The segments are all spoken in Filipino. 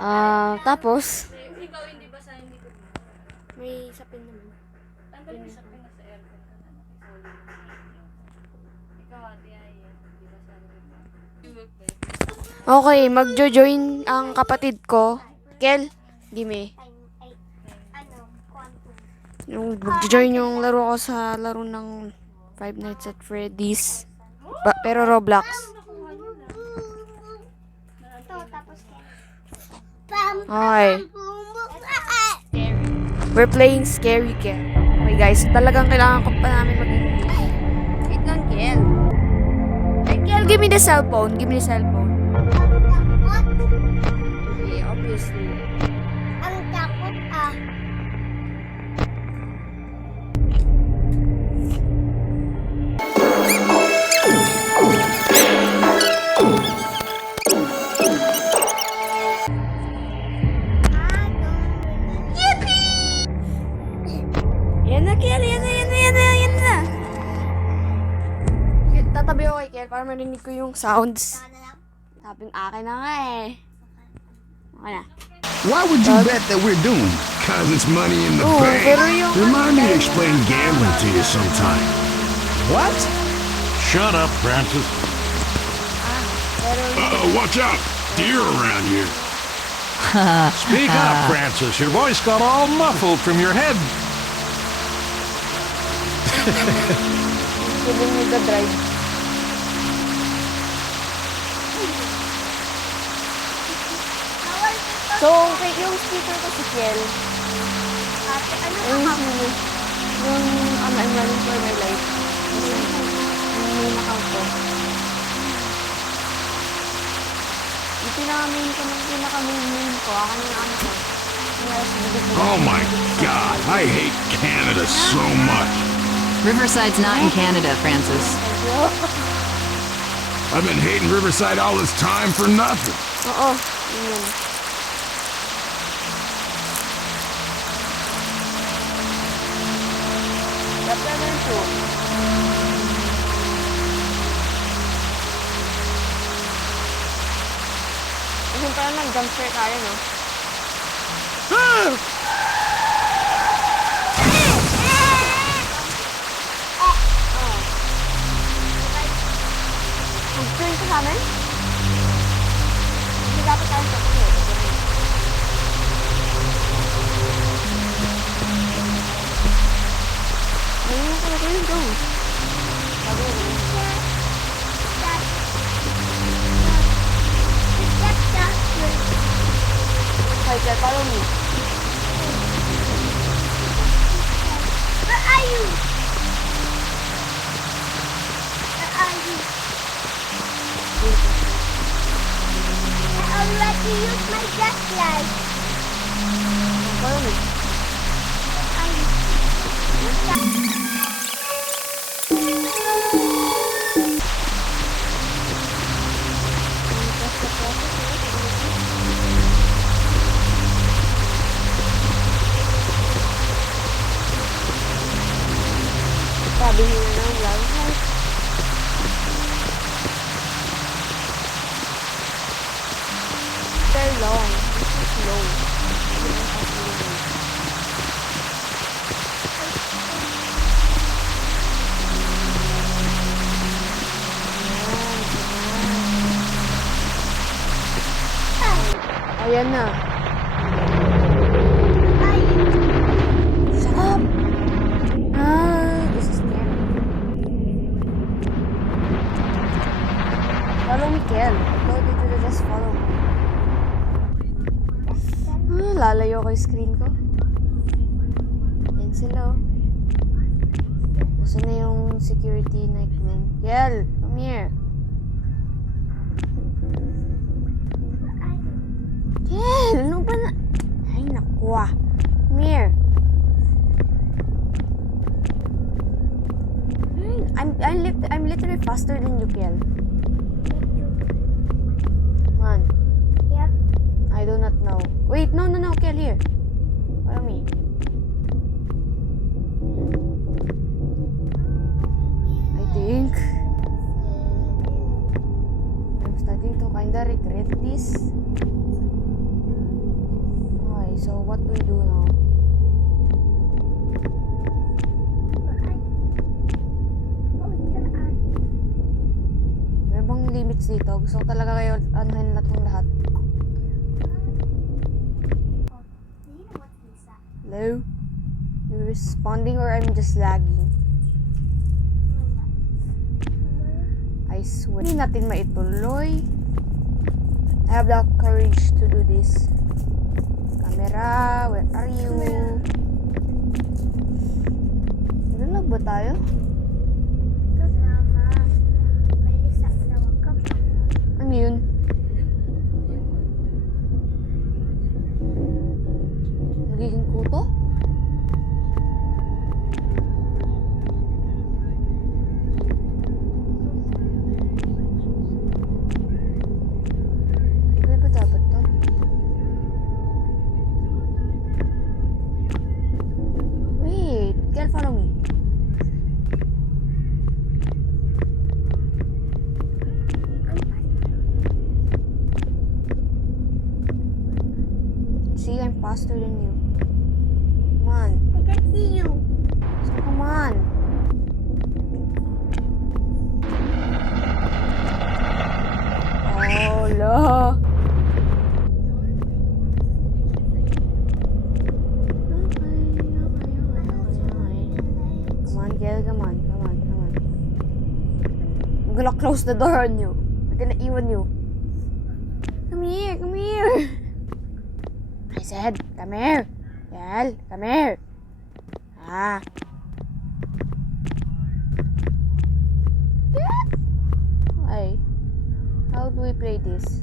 Tapos, Ikaw hindi ba sa hindi ko? may sapin naman. Tanggalin mo sa pinas sa aircon ka na. Ikaw ate ay hindi ba sa Okay, magjo-join ang kapatid ko. Kel, gimme. Yung magjo-join yung laro ko sa laro ng Five Nights at Freddy's. Pero Roblox. Okay. We're playing Scary Kel. Okay guys, talagang kailangan ko pa namin mag-English. Wait lang, Kel. Hey, Kel, give me the cellphone. Give me the cellphone. Okay, obviously. Ang takot ah. Yan na, Kel. Yan na. Tatabi ako kay Kel para marinig ko yung sounds. Sabing akin na nga eh. Okay na. Why would you bet that we're doomed? Cause it's money in the Oo, bank. pero yung... Remind me to explain gambling to you sometime. What? Shut up, Francis. Pero Uh-oh, watch out! Deer around here. Speak up, Francis. Your voice got all muffled from your head. giving me the drive. So, okay, yung speaker ko si Kel. Ate, ano Yung ka? sino? Yung I'm running for my life. Yung main account ko. Yung pinaka-main ko, akin yung ano ko. Oh my God, I hate Canada so much. Riverside's not in Canada, Francis. I've been hating Riverside all this time for nothing. Oo, yun. Chapter 2. Yung parang nag-jumpscare tayo, no? Mag-join ka sa amin? Hindi dapat tayo sa akin, eh. Ayun ka na kayo, go. Sabi mo, Michael, follow me. Where are you? Where are you? I already used my flashlight. Follow me. Where are you? Sabi niyo na ng vlog. Very long. This is slow. Ayan na. Shut up! This is scary. Follow me, Kel. Go dito, just follow me. Lalayo ko yung screen ko. Yan sila, oh. Nasaan na yung security night room? Kel, come here. Kel, ano ba na? Ay, naku ah. Come here. I'm literally faster than you, Kel. Come on. Yep. I do not know. Wait, no, Kel, here. Follow me. I think I'm starting to kinda regret this. dito. Gusto ko talaga kayo anuhin lahat ng lahat. Hello? You responding or I'm just lagging? I swear. Hindi natin maituloy. I have the courage to do this. Camera, where are you? Nalag ba tayo? Mama, may lisa na wag ka pa. Ano yun? Nagiging kuto? Ano ba dapat to? Wait, can follow me? See, I'm faster than you. Come on. I can see you. So come on. Oh, lo. Come on, Kel. Come on. Come on. Come on. I'm gonna close the door on you. I'm gonna even you. Come here. Come here. I said, come here. Kel, come here. Ah. Why? How do we play this?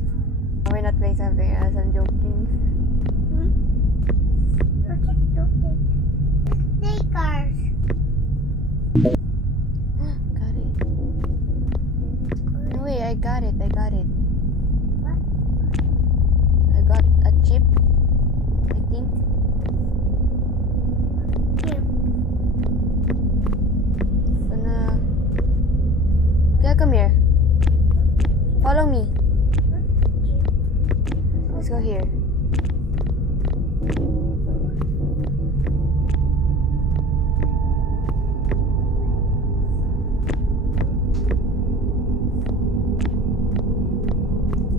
We're not playing something else. I'm joking. Okay. Stay cars. Got it. No way, I got it. I got it. What? I got a chip. I think. Here. Gonna. Okay, come here. Follow me. Let's go here.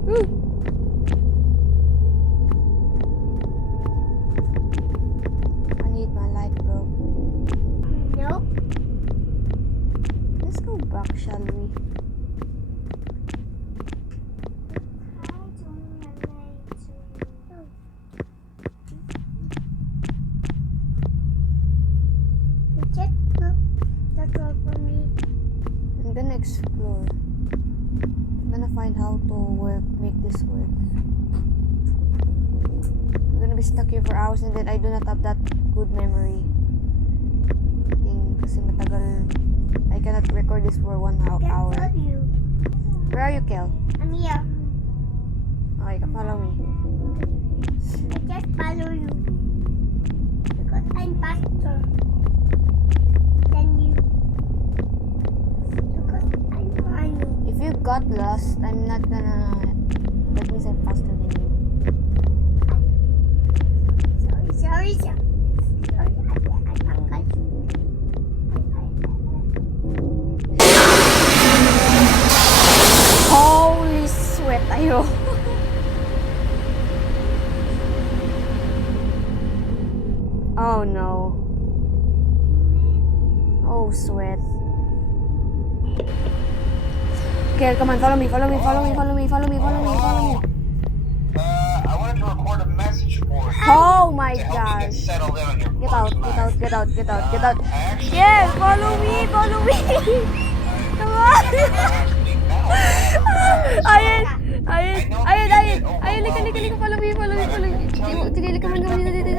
Woo! I need my light, bro. No. Let's go back, shall we? Check the door for me. I'm gonna explore. I'm gonna find how to make this work. I'm gonna be stuck here for hours and then I do not have that good memory thing kasi matagal. I cannot record this for 1 Can hour. tell you. Where are you, Kel? I'm here. Okay, follow me. I just follow you. Because I'm faster than you. Because I'm funny. If you got lost, I'm not gonna. That means I'm faster than you. Sorry. Sorry, I tanggal. Holy sweat, ayo. Oh no. Oh sweat. Okay, come on, follow me. I wanted to record a message for you. Oh my to help you get gosh. settled in on your Get out. first night. Actually, Yeah, follow me. Come on. Ayun. Lika, follow me. Sige, come on, dito.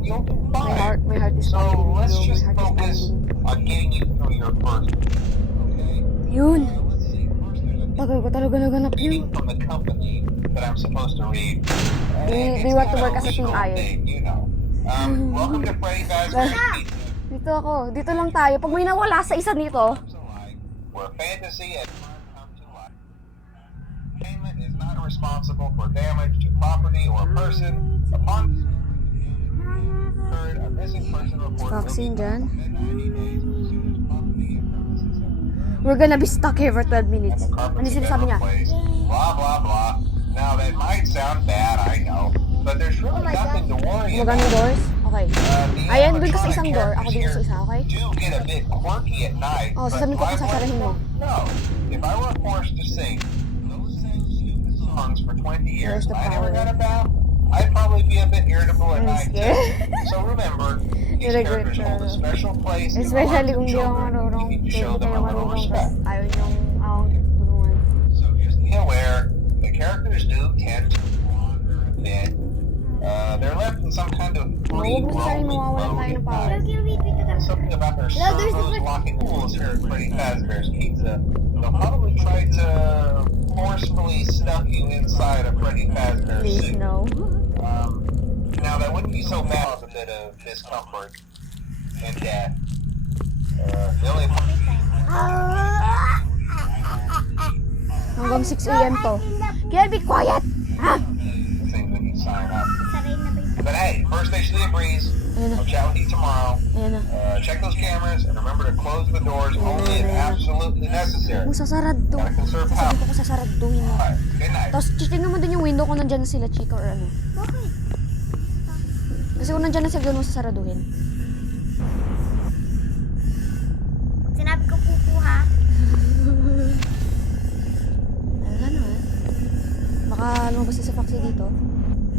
You'll be My fine. heart is So pounding, let's bro. just My heart is focus pounding. on getting you through your first week. Okay? Yun. Let's see. First, there's a Tagal ko talaga naganap reading yun. from the company that I'm supposed to read. Do you It's want to got work a as a team legal Iron? thing, you know. Welcome to Freddy Fazbear's Pizza. Dito ako. Dito lang tayo. Pag may nawala sa isa nito, Where fantasy and fun come to life. Payment is not responsible for damage to property or person. Upon heard a missing person report. vaccine dyan. We're gonna be stuck here for 12 minutes. and the carpets Ano have sinasabi been niya? replaced, blah, blah, blah. Now, that might sound bad, I know, but there's really nothing to worry about. Magandang doors? Okay. The Ayan, dun ka sa animatronic isang door. Ako dito sa characters isa, okay? here do get a bit quirky at night, Oh, but sasabihin ko do I kung sasarahin mo. blame them? No. If I were forced to sing those same stupid songs for 20 years, Where's the I never power? got a bath, I'd probably be a bit irritable at I'm night. scared. So remember, these You're a good characters hold a girl. special place in the Especially hearts of kung di ako children. marunong. You need to Hindi show them kayo a little marunong. respect. Tapos ayaw niyong akong tulungan. So just be aware, the characters do tend to wander a bit. They're left in some kind of free Huwag mo sasabihin roaming mawawalan tayo ng mode. power. Something about their No, there's servos a- locking rules here at Freddy Fazbear's Pizza. They'll probably try to forcefully stuff you inside a Freddy Fazbear Please, suit. no. Now that wouldn't be so bad with a bit of discomfort and death. The only Hanggang 6 a.m. to. Kaya be quiet! Ha? thing when you sign up. Saray na ba yung But hey, first station of the breeze. Ayan na. I'll chat with you tomorrow. Ayan na. Check those cameras and remember to close the doors only if absolutely necessary. Kung sasarado. Gotta conserve Sasabihin power. ko kung sasaraduhin mo. Alright, good night. Tapos chiching naman din yung window kung nandyan na sila, Chica, or ano. Bakit? Kasi kung nandyan na sila, doon mo sasaraduhin. Sinabi ko kukuha. Ano ha? Baka lumabas si Foxy dito.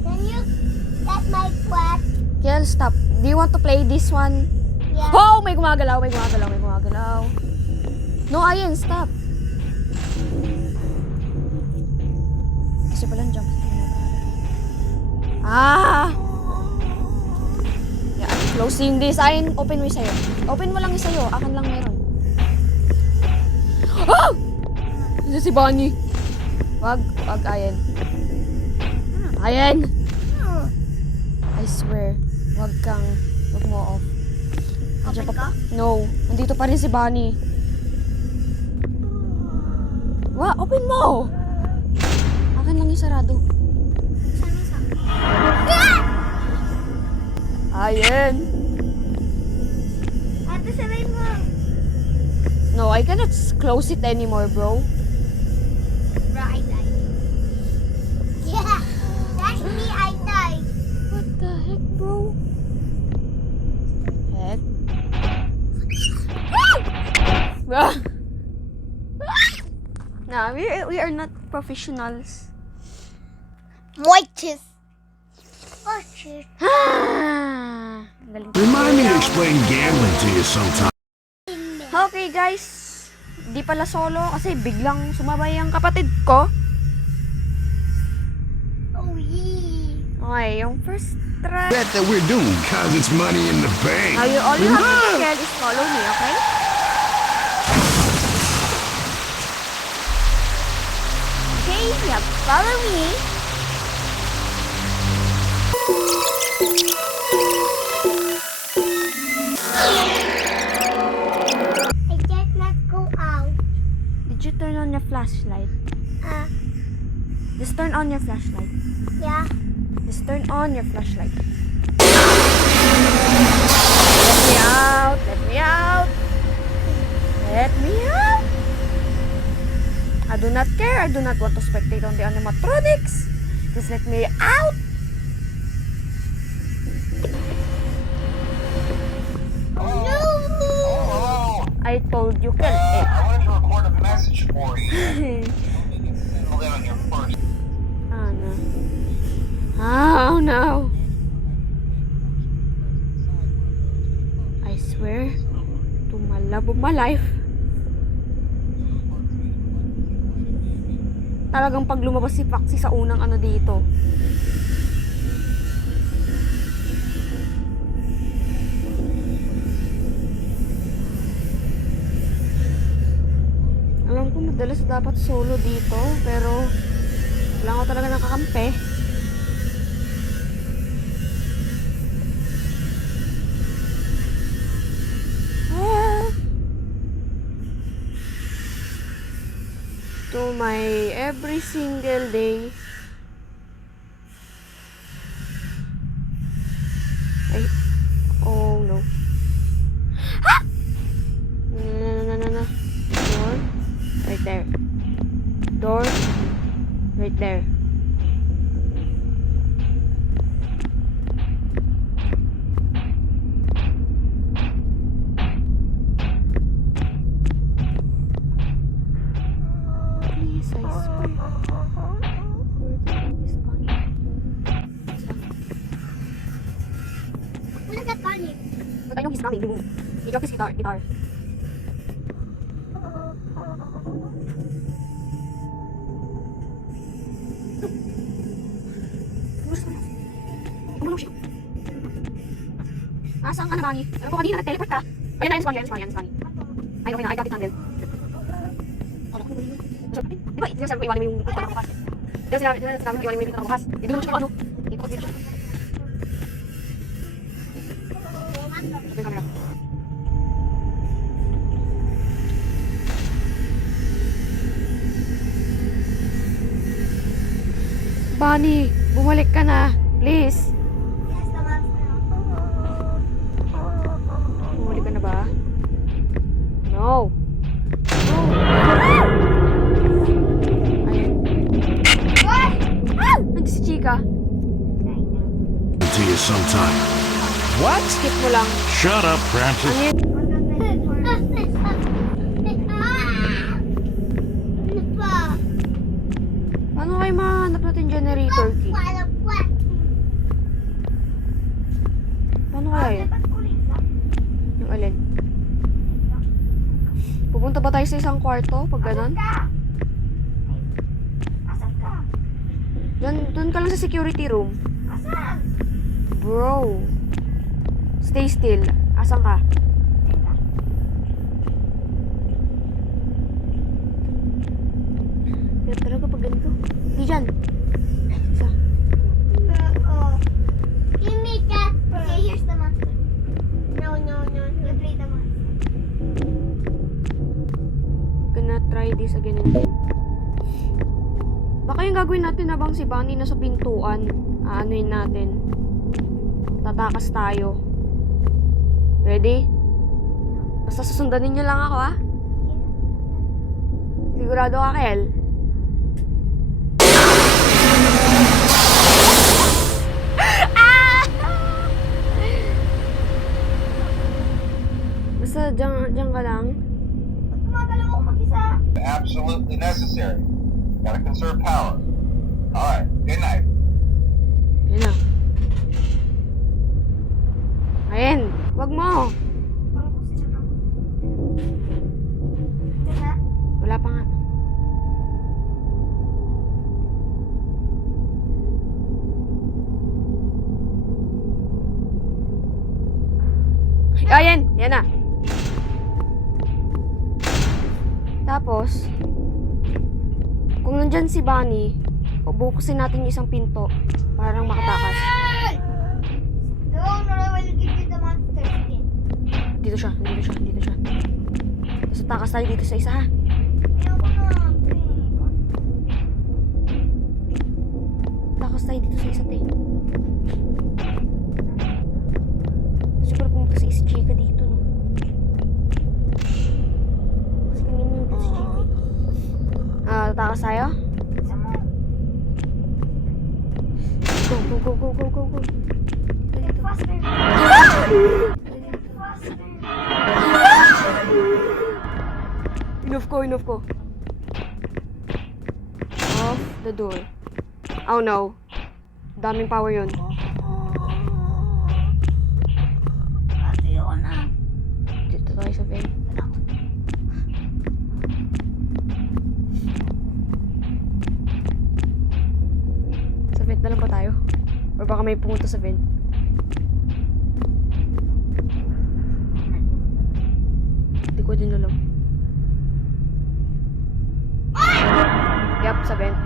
Can you get my quack? Kiel, stop. Do you want to play this one? Yeah. Oh! May gumagalaw, may gumagalaw, may gumagalaw. No, Ayen, stop. Kasi pala jump. Ah! Yeah, I'm closing this. Ayen, open mo yung sa'yo. Open mo lang yung sa'yo. Akin lang meron. Oh! Ito si Bonnie. Wag, Ayen. Ayen! I swear, wag mo off. Nandiyan Open ka? No, nandito pa rin si Bonnie. Open mo! Akin lang yung sarado. Saan yung sa? Ayan. Ate, saray mo. No, I cannot close it anymore, bro. Bro, I died. Yeah, that's me, I died. What the heck, bro? Heck? Ah! Nah, we are not professionals. Moiches. Moiches. Ah! Galing. Remind me to explain gambling to you sometime. Okay guys, di pala solo kasi biglang sumabay ang kapatid ko. Oh, yeah. Okay, yung first try. Bet that we're doing because it's money in the bank. Now you all you have to do Kel, is follow me, okay? Okay, yeah, follow me. I just not go out. Did you turn on your flashlight? Just turn on your flashlight. Yeah. Just turn on your flashlight. Let me out! Let me out! Let me out! I do not care. I do not want to spectate on the animatronics. Just let me out! Hello. I told you, Kel. I wanted to record a message for you. Hold in on your first. Oh no. Oh no. I swear to my love of my life. Talagang pag lumabas si Foxy sa unang ano dito. Alam ko madalas dapat solo dito, pero wala ko talaga nakakampi. Ah. To my every single day. Ay, oh no. Ah! No. More. But I know he's coming. He dropped his guitar. Umulong siya. Nasaan ka na, Bunny? Alam ko kanina, nag-teleport ka. Ayan na, yan si Bunny. Ay, okay na, I got it handle. Di ba, sinasabi ko iwanin mo yung pinto na bukas. Di ba sinabi ko iwanin mo yung pinto na bukas. Idulong siya kung ano. Ikot dito siya. Ito yung camera. Bunny, bumalik ka na. Please. Bumalik ka na ba? No. Ayun. Nandiyan si Chica. To you sometime. What? Skip mo lang. Shut up, Francis. Ano yun? Paano kayo mahanap natin generator key? Paano kaya yun? Yung alin? Pupunta ba tayo sa isang kwarto pag ganon? Doon ka lang sa security room. Bro. Stay still. Asan ka? Pero talaga pag ganito. Di dyan. Isa. Give me that. Okay, here's the monster. No. You play the monster. Gonna try this again and again. Baka yung gagawin natin habang si Bunny nasa pintuan. Aanuin natin. Tatakas tayo. Ready? Basta susundanin nyo lang ako, ha? Sigurado ka, Kel? Basta dyan ka lang. Gumagalaw ako mag-isa. Absolutely necessary. Gotta conserve power. Alright, good night. Yun na. Ayan, wag mo. Wala pa nga. Ayan, yan na. Tapos, kung nandyan si Bunny, bukusin natin yung isang pinto para makatakas. Don't know, I will give you the monster skin. Dito siya. Tapos takas tayo dito sa isa, ha? Ayoko na. Takas tayo dito sa isa, te. Siguro pumunta si Chica dito, no? Kasi kanina yung si Chica. Takas tayo? Go. Faster. Enough ko. Off the door. Oh no. Daming power yun. Ayoko na. Dito tayo sa vent. Sa vent na lang ba tayo? Or baka may pumunta sa vent? Hindi ko din alam. Yup, sa vent.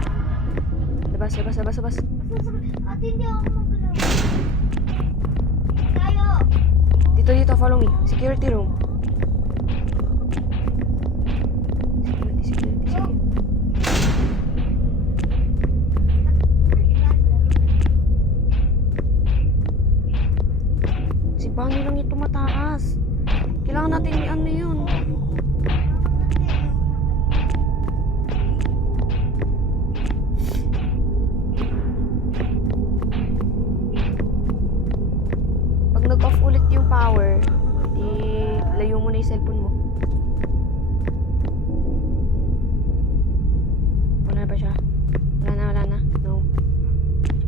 Labas. At hindi ako magalaw. Tayo. Dito, follow me. Security room. Security. Si Bunny lang ito mataas. Kailangan natin ano yun. Pag nag-off ulit yung power, layo mo na yung cellphone mo. Wala na ba siya? Wala na. No.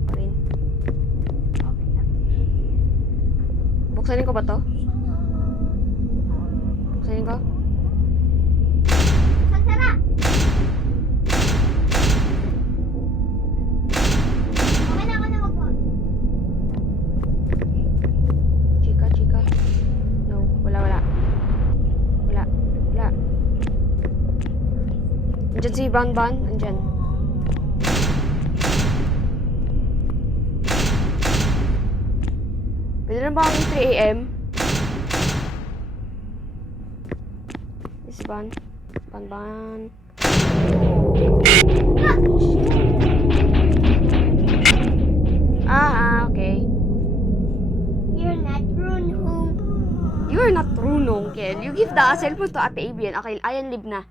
Pa rin. Buksanin ko ba to? Saan ka? Ang sarap! Okay na ako na mag-on. Chika. No, wala. Andyan si Ban. Andyan. Pwede na ba kami 3 AM? Yes, Ban. Okay. You're not Bruno. You're not true, Kel. You give the cellphone to Ate Avian. Okay, ayan, live na.